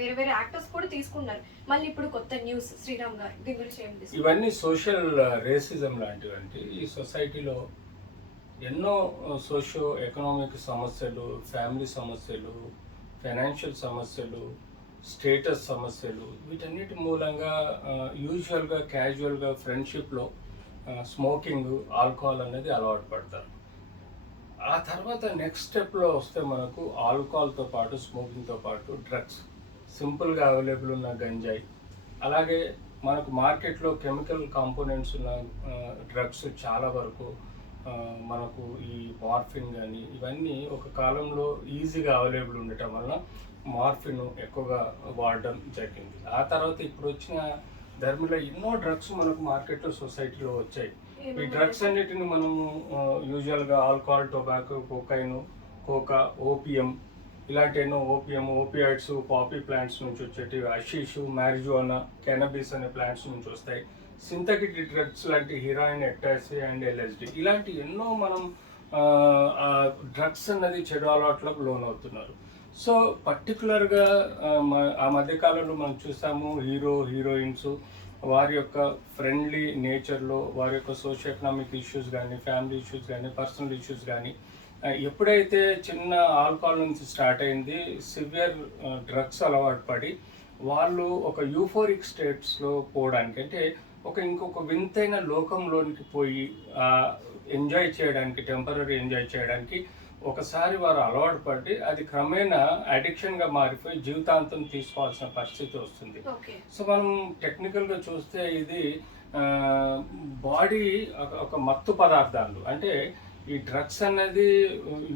వేరే వేరే యాక్టర్స్ కూడా తీసుకున్నారు. మళ్ళీ ఇప్పుడు కొత్త న్యూస్ శ్రీరామ్ గారు దీని గురించి ఏం తీసుకున్నారు? ఇవన్నీ సోషల్ రేసిజం లాంటివంటి ఈ సొసైటీలో ఎన్నో సోషియో ఎకనామిక్ సమస్యలు, ఫ్యామిలీ సమస్యలు, ఫైనాన్షియల్ సమస్యలు, స్టేటస్ సమస్యలు, వీటన్నిటి మూలంగా యూజువల్గా క్యాజువల్గా ఫ్రెండ్షిప్లో స్మోకింగ్, ఆల్కహాల్ అనేది అలవాటు పడతారు. ఆ తర్వాత నెక్స్ట్ స్టెప్లో వస్తే మనకు ఆల్కహాల్తో పాటు స్మోకింగ్తో పాటు డ్రగ్స్, సింపుల్గా అవైలబుల్ ఉన్న గంజాయి, అలాగే మనకు మార్కెట్లో కెమికల్ కాంపోనెంట్స్ ఉన్న డ్రగ్స్ చాలా వరకు మనకు ఈ మార్ఫిన్ కానీ ఇవన్నీ ఒక కాలంలో ఈజీగా అవైలబుల్ ఉండటం వలన మార్ఫిన్ ఎక్కువగా వాడడం జరిగింది. ఆ తర్వాత ఇప్పుడు వచ్చిన ధర్మిలో ఎన్నో డ్రగ్స్ మనకు మార్కెట్లో సొసైటీలో వచ్చాయి. ఈ డ్రగ్స్ అన్నిటిని మనము యూజువల్గా alcohol, tobacco, cocaine, coca, opium ఇలాంటి ఎన్నో ఓపియాయిడ్స్ పాపీ ప్లాంట్స్ నుంచి వచ్చేటివి, అషీషు, మ్యారిజువానా, కెనబిస్ అనే ప్లాంట్స్ నుంచి వస్తాయి. సింథటిక్ డ్రగ్స్ లాంటి హీరాయిన్, ఎక్టాసీ అండ్ ఎల్ఎస్డి ఇలాంటి ఎన్నో మనం డ్రగ్స్ అన్నది చెడు అలవాట్లకు లోన్ అవుతున్నారు. సో పర్టికులర్గా ఆ మధ్యకాలంలో మనం చూసాము హీరోయిన్స్ వారి యొక్క ఫ్రెండ్లీ నేచర్లో వారి యొక్క సోషియో ఎకనామిక్ ఇష్యూస్ కానీ, ఫ్యామిలీ ఇష్యూస్ కానీ, పర్సనల్ ఇష్యూస్ కానీ ఎప్పుడైతే చిన్న ఆల్కహాల్ నుంచి స్టార్ట్ అయింది, సివియర్ డ్రగ్స్ అలవాటు పడి వాళ్ళు ఒక యూఫోరిక్ స్టేట్స్లో పోవడానికి, అంటే ఇంకొక వింతైన లోకంలోనికి పోయి ఎంజాయ్ చేయడానికి, టెంపరీ ఎంజాయ్ చేయడానికి ఒకసారి వారు అలవాటు పడి అది క్రమేణా అడిక్షన్గా మారిపోయి జీవితాంతం తీసుకోవాల్సిన పరిస్థితి వస్తుంది. సో మనం టెక్నికల్గా చూస్తే ఇది బాడీ ఒక మత్తు పదార్థాలు, అంటే ఈ డ్రగ్స్ అనేది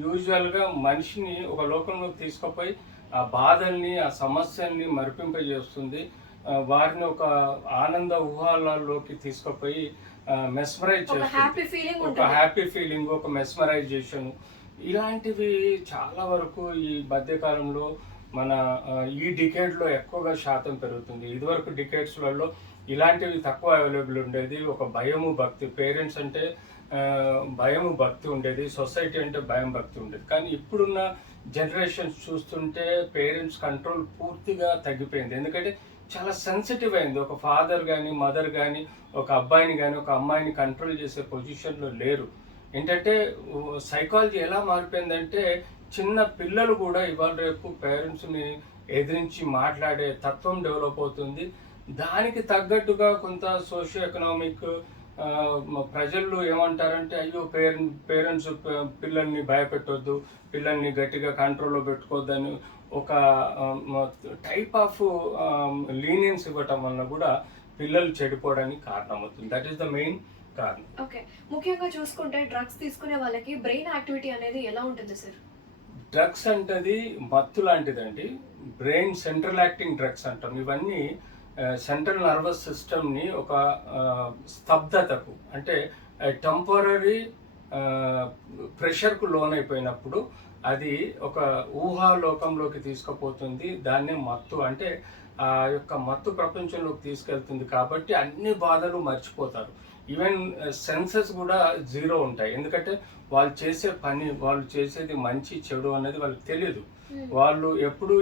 యూజువల్గా మనిషిని ఒక లోకంలోకి తీసుకుపోయి ఆ బాధల్ని, ఆ సమస్యల్ని మరిపింపజేస్తుంది. వారిని ఒక ఆనంద ఊహాలలోకి తీసుకుపోయి మెస్మరైజ్ చేస్తుంది. ఒక హ్యాపీ ఫీలింగ్, ఒక మెస్మరైజేషన్, ఇలాంటివి చాలా వరకు ఈ మధ్యకాలంలో మన ఈ డికేడ్లో ఎక్కువగా శాతం పెరుగుతుంది. ఇదివరకు డికేడ్స్లలో ఇలాంటివి తక్కువ అవైలబుల్ ఉండేది. ఒక భయము భక్తి, పేరెంట్స్ అంటే భయము భక్తి ఉండేది, సొసైటీ అంటే భయం భక్తి ఉండేది. కానీ ఇప్పుడున్న జనరేషన్స్ చూస్తుంటే పేరెంట్స్ కంట్రోల్ పూర్తిగా తగ్గిపోయింది. ఎందుకంటే చాలా సెన్సిటివ్ అయింది. ఒక ఫాదర్ కానీ, మదర్ కానీ, ఒక అబ్బాయిని కానీ, ఒక అమ్మాయిని కంట్రోల్ చేసే పొజిషన్లో లేరు. ఏంటంటే సైకాలజీ ఎలా మారిపోయిందంటే చిన్న పిల్లలు కూడా ఇవాళ రేపు పేరెంట్స్ని ఎదిరించి మాట్లాడే తత్వం డెవలప్ అవుతుంది. దానికి తగ్గట్టుగా కొంత సోషియో ఎకనామిక్ ప్రజలు ఏమంటారంటే, అయ్యో పేరెంట్స్ పిల్లల్ని భయపెట్టొద్దు, పిల్లల్ని గట్టిగా కంట్రోల్లో పెట్టుకోవద్దని ఒక టైప్ ఆఫ్ లీనియన్స్ ఇవ్వటం వలన కూడా పిల్లలు చెడిపోవడానికి కారణమవుతుంది. దట్ ఈస్ ద మెయిన్ కారణం. ఓకే, ముఖ్యంగా చూసుకుంటే డ్రగ్స్ తీసుకునే వాళ్ళకి బ్రెయిన్ యాక్టివిటీ అనేది ఎలా ఉంటుంది సార్? డ్రగ్స్ అంటది మత్తు లాంటిదండి. బ్రెయిన్ సెంట్రల్ యాక్టింగ్ డ్రగ్స్ అంటాం. ఇవన్నీ సెంట్రల్ నర్వస్ సిస్టమ్ని ఒక స్తబ్దతకు, అంటే టెంపరీ ప్రెషర్కు లోన్ అయిపోయినప్పుడు అది ఒక ఊహాలోకంలోకి తీసుకుపోతుంది. దాన్నే మత్తు అంటే ఆ యొక్క మత్తు ప్రపంచంలోకి తీసుకెళ్తుంది. కాబట్టి అన్ని బాధలు మర్చిపోతారు. ఈవెన్ సెన్సెస్ కూడా జీరో ఉంటాయి. ఎందుకంటే వాళ్ళు చేసే పని, వాళ్ళు చేసేది మంచి చెడు అనేది వాళ్ళకి తెలియదు. వాళ్ళు ఎప్పుడు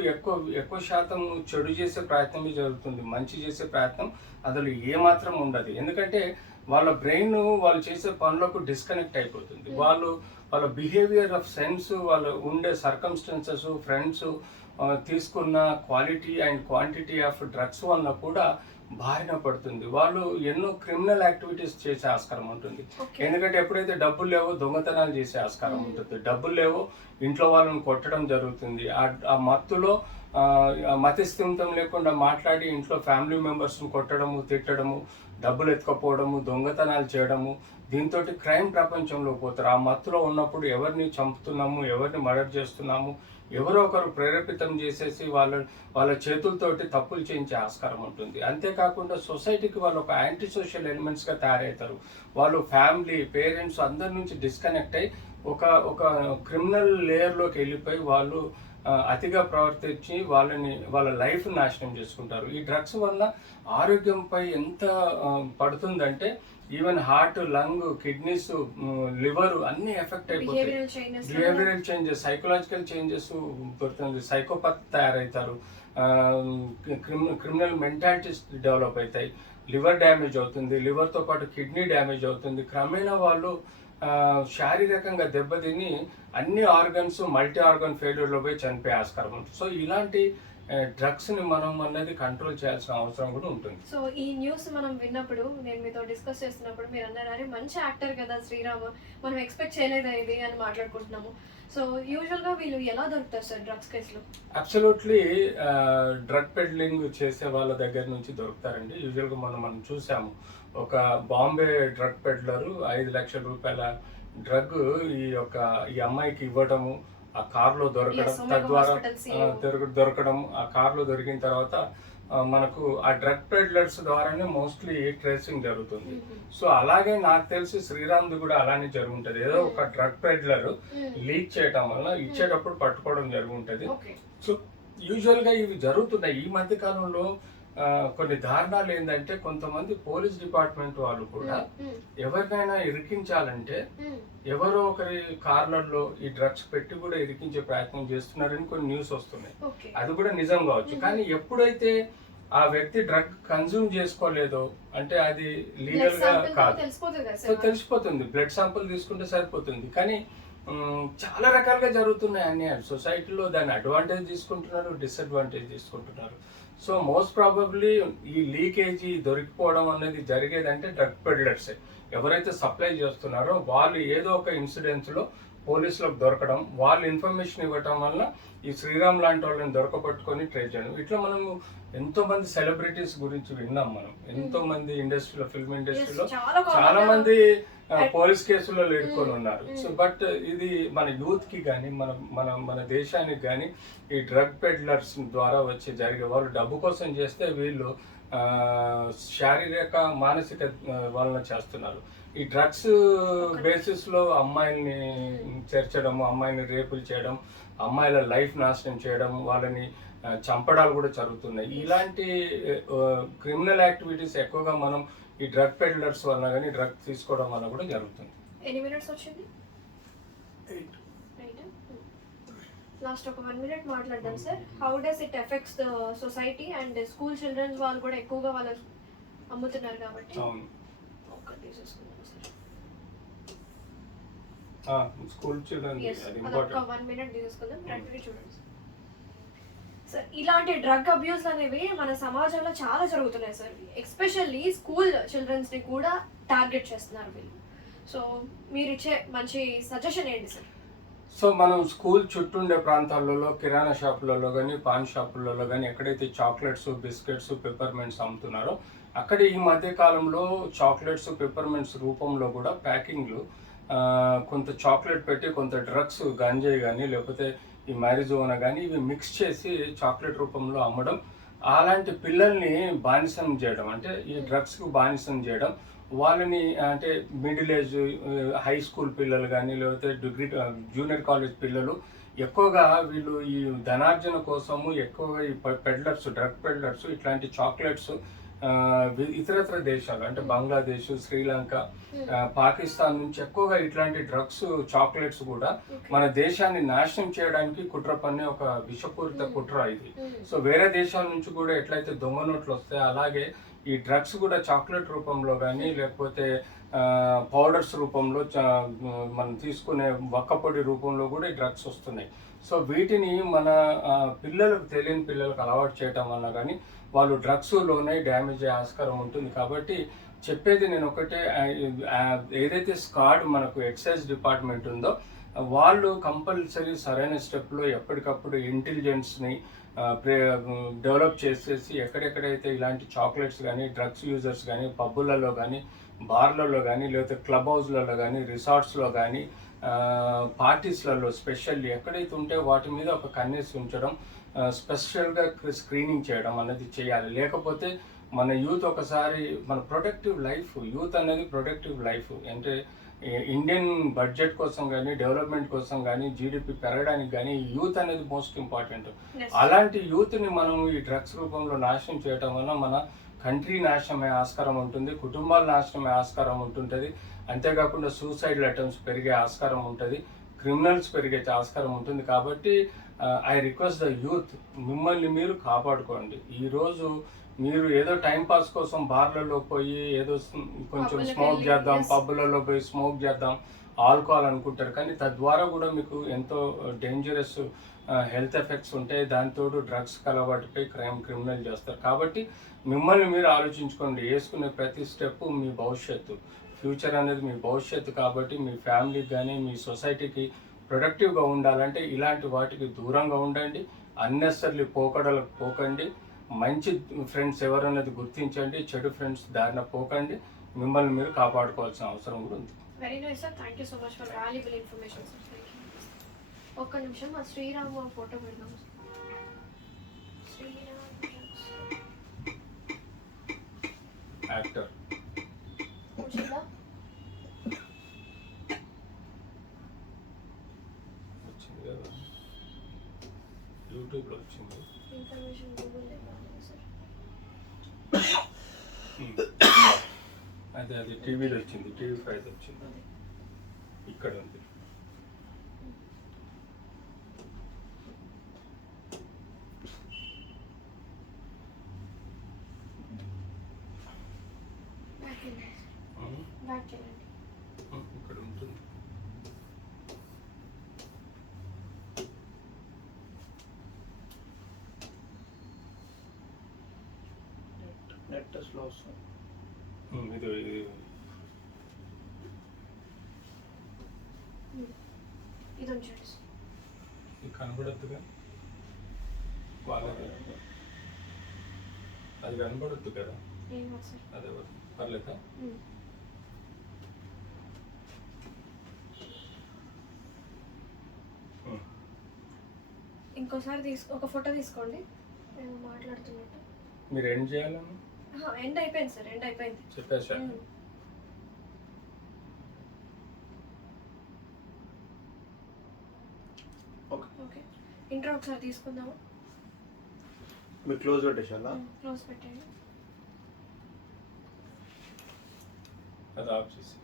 ఎక్కువ శాతం చెడు చేసే ప్రయత్నమే జరుగుతుంది. మంచి చేసే ప్రయత్నం అసలు ఏమాత్రం ఉండదు. ఎందుకంటే వాళ్ళ బ్రెయిన్ వాళ్ళు చేసే పనులకు డిస్కనెక్ట్ అయిపోతుంది. వాళ్ళ బిహేవియర్ ఆఫ్ సెన్స్, వాళ్ళు ఉండే సర్కమ్స్టెన్సెస్, ఫ్రెండ్స్, తీసుకున్న quality and quantity of drugs వల్ల కూడా బారిన పడుతుంది. వాళ్ళు ఎన్నో క్రిమినల్ యాక్టివిటీస్ చేసే ఆస్కారం ఉంటుంది. ఎందుకంటే ఎప్పుడైతే డబ్బులు లేవో దొంగతనాలు చేసే ఆస్కారం ఉంటుంది, డబ్బులు లేవో ఇంట్లో వాళ్ళని కొట్టడం జరుగుతుంది. ఆ మత్తులో మతిస్థిమితం లేకుండా మాట్లాడి ఇంట్లో ఫ్యామిలీ మెంబర్స్ని కొట్టడము, తిట్టడము, డబ్బులు ఎత్తుకపోవడము, దొంగతనాలు చేయడము, దీంతో క్రైమ్ ప్రపంచంలో పోతారు. ఆ మత్తులో ఉన్నప్పుడు ఎవరిని చంపుతున్నాము, ఎవరిని మర్డర్ చేస్తున్నాము, ఎవరో ఒకరు ప్రేరేపితం చేసేసి వాళ్ళ చేతులతోటి తప్పులు చేయించే ఆస్కారం ఉంటుంది. అంతేకాకుండా సొసైటీకి వాళ్ళు ఒక యాంటీ సోషల్ ఎలిమెంట్స్గా తయారవుతారు. వాళ్ళు ఫ్యామిలీ, పేరెంట్స్ అందరి నుంచి డిస్కనెక్ట్ అయ్యి ఒక క్రిమినల్ లేయర్లోకి వెళ్ళిపోయి వాళ్ళు అతిగా ప్రవర్తించి వాళ్ళ లైఫ్ నాశనం చేసుకుంటారు. ఈ డ్రగ్స్ వల్ల ఆరోగ్యంపై ఎంత పడుతుందంటే even heart, lung, kidneys, liver అన్ని ఎఫెక్ట్ అయిపోతాయి. బిహేవియరల్ చేంజెస్, సైకలాజికల్ చేంజెస్ పడుతుంది. సైకోపాత్ తయారవుతారు. క్రిమినల్ మెంటాలిటీస్ డెవలప్ అవుతాయి, లివర్ డ్యామేజ్ అవుతుంది, లివర్తో పాటు కిడ్నీ డ్యామేజ్ అవుతుంది. క్రమేణా వాళ్ళు శారీరకంగా దెబ్బతిని అన్ని ఆర్గన్స్ మల్టీ ఆర్గన్ ఫెయిల్యూర్లో పోయి చనిపోయే ఆస్కారం ఉంటుంది. సో ఇలాంటి డ్రగ్స్ని మనం అన్నది కంట్రోల్ చేయాల్సిన అవసరం కూడా ఉంటుంది. సో ఈ న్యూస్ మనం విన్నప్పుడు, నేను మీతో డిస్కస్ చేస్తున్నప్పుడు మీరు అన్నారు మంచి యాక్టర్ కదా శ్రీరామ్, మనం ఎక్స్పెక్ట్ చేయలేదా ఇది అని మాట్లాడుకుంటున్నాము. సో యూజువల్గా వీళ్ళు ఎలా దొరుకుతారు సార్ డ్రగ్స్ కేసులో? అబ్సల్యూట్లీ డ్రగ్ పెడ్లింగ్ చేసే వాళ్ళ దగ్గర నుంచి దొరుకుతారండి. యూజువల్గా మనం చూసాము, ఒక బాంబే డ్రగ్ పెడ్లరు 5 లక్షల రూపాయల డ్రగ్ ఈ అమ్మాయికి ఇవ్వడము, ఆ కార్లో దొరకడం, తద్వారా దొరకడం, ఆ కార్లో దొరికిన తర్వాత మనకు ఆ డ్రగ్ పెడ్లర్స్ ద్వారానే మోస్ట్లీ ట్రేసింగ్ జరుగుతుంది. సో అలాగే నాకు తెలిసి శ్రీరామ్ది కూడా అలానే జరుగుంటది. ఏదో ఒక డ్రగ్ పెడ్లర్ లీక్ చేయటం వల్ల ఇచ్చేటప్పుడు పట్టుకోవడం జరుగుంటది. సో యూజువల్ గా ఇవి జరుగుతున్నాయి. ఈ మధ్య కాలంలో కొన్ని దారుణాలు ఏంటంటే, కొంతమంది పోలీస్ డిపార్ట్మెంట్ వాళ్ళు కూడా ఎవరికైనా ఇరికించాలంటే ఎవరో ఒకరి కార్లలో ఈ డ్రగ్స్ పెట్టి కూడా ఇరికించే ప్రయత్నం చేస్తున్నారని కొన్ని న్యూస్ వస్తున్నాయి. అది కూడా నిజం కావచ్చు. కానీ ఎప్పుడైతే ఆ వ్యక్తి డ్రగ్ కన్జ్యూమ్ చేసుకోలేదో, అంటే అది లీగల్ గా కాదు, తెలిసిపోతుంది. బ్లడ్ శాంపుల్ తీసుకుంటే సరిపోతుంది. కానీ చాలా రకాలుగా జరుగుతున్నాయి అన్యాయాలు సొసైటీలో. దాన్ని అడ్వాంటేజ్ తీసుకుంటున్నారు, డిసడ్వాంటేజ్ తీసుకుంటున్నారు. సో మోస్ట్ ప్రాబబ్లీ ఈ లీకేజీ దొరికిపోవడం అనేది జరిగేదంటే డ్రగ్ పెడ్లర్సే. ఎవరైతే సప్లై చేస్తున్నారో వాళ్ళు ఏదో ఒక ఇన్సిడెంట్స్లో పోలీసులకు దొరకడం, వాళ్ళు ఇన్ఫర్మేషన్ ఇవ్వటం వల్ల ఈ శ్రీరామ్ లాంటి వాళ్ళని దొరకబట్టుకొని ట్రేస్ చేయడం. ఇట్లా మనము ఎంతో మంది సెలబ్రిటీస్ గురించి విన్నాం. మనం ఎంతో మంది ఇండస్ట్రీలో, ఫిల్మ్ ఇండస్ట్రీలో చాలా మంది పోలీస్ కేసుల్లో ఇరుక్కొని ఉన్నారు. సో బట్ ఇది మన యూత్ కి కానీ మన దేశానికి కానీ ఈ డ్రగ్ పెడ్లర్స్ ద్వారా వచ్చి జరిగే, వాళ్ళు డబ్బు కోసం చేస్తే వీళ్ళు శారీరక మానసిక వలన చేస్తున్నారు. ఈ డ్రగ్స్ బేసిస్ లో అమ్మాయిల్ని చేర్చడం, అమ్మాయిని రేపులు చేయడం, అమ్మాయిల లైఫ్ నాశనం చేయడం, వాళ్ళని చంపడాలు కూడా జరుగుతున్నాయి. ఇలాంటి క్రిమినల్ యాక్టివిటీస్ ఎక్కువగా మనం ఈ డ్రగ్ పెడ్లర్స్ వల్ల కానీ డ్రగ్ తీసుకోవడం వల్ల కూడా జరుగుతుంది. ఎన్ని మినిట్స్ వచ్చింది? లాస్ట్ ఒక 1 minute మాట్లాడదాం sir. How does it effects the society and school childrens వాళ్ళు కూడా ఎక్కువగా వాళ్ళు అమ్ముతున్నారు కాబట్టి. అవును, ఒక్కటి తీసేసుకుందాం సార్. స్కూల్ చిల్డ్రన్ ఒక 1 minute తీసేసుకుందాం. రండి చూడండి సార్, ఇలాంటి డ్రగ్ అబ్యూస్ అనేవి మన సమాజంలో చాలా జరుగుతున్నాయి సార్. ఎస్పెషల్లీ స్కూల్ చిల్డ్రన్స్ ని కూడా టార్గెట్ చేస్తున్నారు వీళ్ళు. సో మీరు ఇచ్చే మంచి సజెషన్ ఏంటి సార్? సో మనం స్కూల్ చుట్టూ ఉండే ప్రాంతాలలో, కిరాణా షాపులలో కానీ, పాన్ షాపులలో కానీ ఎక్కడైతే చాక్లెట్స్, బిస్కెట్స్, పెప్పర్మెంట్స్ అమ్ముతున్నారో అక్కడ ఈ మధ్య కాలంలో చాక్లెట్స్, పెప్పర్మెంట్స్ రూపంలో కూడా ప్యాకింగ్లు కొంత చాక్లెట్ పెట్టి కొంత డ్రగ్స్, గంజాయి కానీ లేకపోతే ఈ మ్యారిజోనా కానీ ఇవి మిక్స్ చేసి చాక్లెట్ రూపంలో అమ్మడం, అలాంటి పిల్లల్ని బానిసం చేయడం, అంటే ఈ డ్రగ్స్కు బానిసం చేయడం, వాళ్ళని అంటే మిడిల్ ఏజ్ హై స్కూల్ పిల్లలు కానీ లేకపోతే డిగ్రీ జూనియర్ కాలేజ్ పిల్లలు ఎక్కువగా వీళ్ళు ఈ ధనార్జన కోసము ఎక్కువగా ఈ పెడ్లర్స్, డ్రగ్ పెడ్లర్స్ ఇట్లాంటి చాక్లెట్స్ ఇతరత్ర దేశాలు అంటే బంగ్లాదేశ్, శ్రీలంక, పాకిస్తాన్ నుంచి ఎక్కువగా ఇట్లాంటి డ్రగ్స్, చాక్లెట్స్ కూడా మన దేశాన్ని నాశనం చేయడానికి కుట్ర పన్నే ఒక విషపూరిత కుట్ర ఇది. సో వేరే దేశాల నుంచి కూడా ఎట్లయితే దొంగ నోట్లు వస్తాయో అలాగే ఈ డ్రగ్స్ కూడా చాక్లెట్ రూపంలో కానీ లేకపోతే పౌడర్స్ రూపంలో మనం తీసుకునే వక్కపొడి రూపంలో కూడా ఈ డ్రగ్స్ వస్తున్నాయి. సో వీటిని మన పిల్లలకు, తెలియని పిల్లలకు అలవాటు చేయటం వల్ల కానీ వాళ్ళు డ్రగ్స్లోనే డ్యామేజ్ అయ్యే ఆస్కారం ఉంటుంది. కాబట్టి చెప్పేది నేను ఒకటే, ఏదైతే స్క్వాడ్ మనకు ఎక్సైజ్ డిపార్ట్మెంట్ ఉందో వాళ్ళు కంపల్సరీ సరైన స్టెప్లో ఎప్పటికప్పుడు ఇంటెలిజెన్స్ని డెవలప్ చేసేసి ఎక్కడెక్కడైతే ఇలాంటి చాక్లెట్స్ కానీ, డ్రగ్స్ యూజర్స్ కానీ పబ్బులలో కానీ, బార్లలో కానీ లేకపోతే క్లబ్ హౌస్లలో కానీ, రిసార్ట్స్లో కానీ, పార్టీస్లలో స్పెషల్లీ ఎక్కడైతే ఉంటే వాటి మీద ఒక కన్నేసి ఉంచడం, స్పెషల్గా స్క్రీనింగ్ చేయడం అనేది చేయాలి. లేకపోతే మన యూత్ ఒకసారి మన ప్రొడక్టివ్ లైఫ్, యూత్ అనేది ప్రొడక్టివ్ లైఫ్ అంటే ఇండియన్ బడ్జెట్ కోసం కానీ, డెవలప్మెంట్ కోసం కానీ, జీడిపి పెరగడానికి కానీ యూత్ అనేది మోస్ట్ ఇంపార్టెంట్. అలాంటి యూత్ని మనం ఈ డ్రగ్స్ రూపంలో నాశనం చేయడం వల్ల మన కంట్రీ నాశనమయ్యే ఆస్కారం ఉంటుంది, కుటుంబాలు నాశనమయ్యే ఆస్కారం ఉంటుంటుంది. అంతేకాకుండా సూసైడల్ అటెంప్ట్స్ పెరిగే ఆస్కారం ఉంటుంది, క్రిమినల్స్ పెరిగే ఆస్కారం ఉంటుంది. కాబట్టి ఐ రిక్వెస్ట్ ద యూత్, మిమ్మల్ని మీరు కాపాడుకోండి. ఈరోజు మీరు ఏదో టైం పాస్ కోసం బార్లలో పోయి ఏదో కొంచెం పబ్బులకు స్మోక్ వెళ్ళి, చేద్దాం, yes. పబ్బులలో పోయి స్మోక్ చేద్దాం, ఆల్కహాల్ అనుకుంటారు. కానీ తద్వారా కూడా మీకు ఎంతో డేంజరస్ హెల్త్ ఎఫెక్ట్స్ ఉంటాయి. దాంతో డ్రగ్స్కి అలవాటుపై క్రిమినల్ చేస్తారు. కాబట్టి మిమ్మల్ని మీరు ఆలోచించుకోండి. వేసుకునే ప్రతి స్టెప్ మీ భవిష్యత్తు, ఫ్యూచర్ అనేది మీ భవిష్యత్తు. కాబట్టి మీ ఫ్యామిలీకి కానీ మీ సొసైటీకి ప్రొడక్టివ్గా ఉండాలంటే ఇలాంటి వాటికి దూరంగా ఉండండి. అన్నెసర్లీ పోకడలకు పోకండి. మంచి ఫ్రెండ్స్ ఎవరన్నది గుర్తించండి, చెడు ఫ్రెండ్స్ దారిన పోకండి. మిమ్మల్ని మీరు కాపాడుకోవాల్సిన అవసరం కూడా ఉంది. Very nice sir, thank you so much for valuable information sir. ఒక్క నిమిషం, మా శ్రీరామ్ ఫోటో పెడదాం. శ్రీరామ్ యాక్టర్ వచ్చిందా? వచ్చింది కదా, యూట్యూబ్లో వచ్చింది. Information Google sir. అది టీవీలో వచ్చింది, టీవీ 5 వచ్చింది. ఇక్కడ ఉంది. బ్యాక్ వెళ్ళండి. ఇక్కడ ఉంటుంది. నెట్ స్లో వస్తుంది. ఇది ఇది ఉంచండి సార్. ఇది కనబడద్దుగా వాళ్ళకి, అది కనబడద్దు కదా. ఏం కాదు సార్. అదే పర్లేదా? ఇంకోసారి ఒక ఫోటో తీసుకోండి. నేను మాట్లాడుతున్నట్టు. మీరు ఎండ్ చేయాలని ఎండ్ అయిపోయింది సార్, ఎండ్ అయిపోయింది. చెప్పేసా. ఓకే, ఇంట్రో ఒకసారి తీసుకుందాము. మీరు క్లోజ్ పెట్టేసాలా? క్లోజ్ పెట్టండి. అది ఆఫ్ చేసి